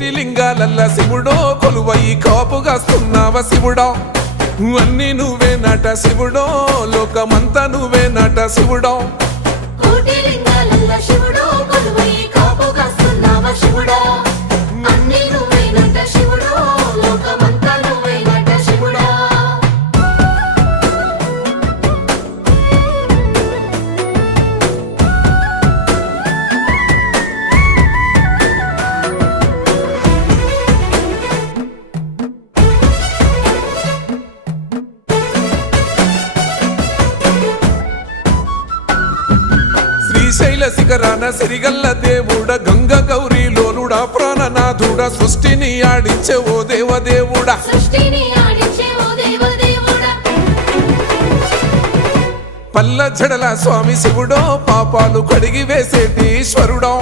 కోటి లింగాలల్ల శివుడో కొలువయి కాపుగాస్తున్నావ శివుడా అన్ని నువ్వే నట శివుడో లోకమంతా నువ్వే నట శివుడో కోటి లింగాలల్ల శివుడో కొలువయి కాపుగాస్తున్నావ శివుడా అన్ని నువ్వే నట శివుడో లోకమంతా నువ్వే నట శివుడా శ్రీశైల శిఖరాన సిరిగల్ల దేవుడ గంగ గౌరీ లోలుడా ప్రాణనాథుడా సృష్టిని ఆడించే ఓ దేవదేవుడా సృష్టిని ఆడించే ఓ దేవదేవుడా పల్ల జడల స్వామి శివుడో పాపాలు కడిగి వేసేటి ఈశ్వరుడో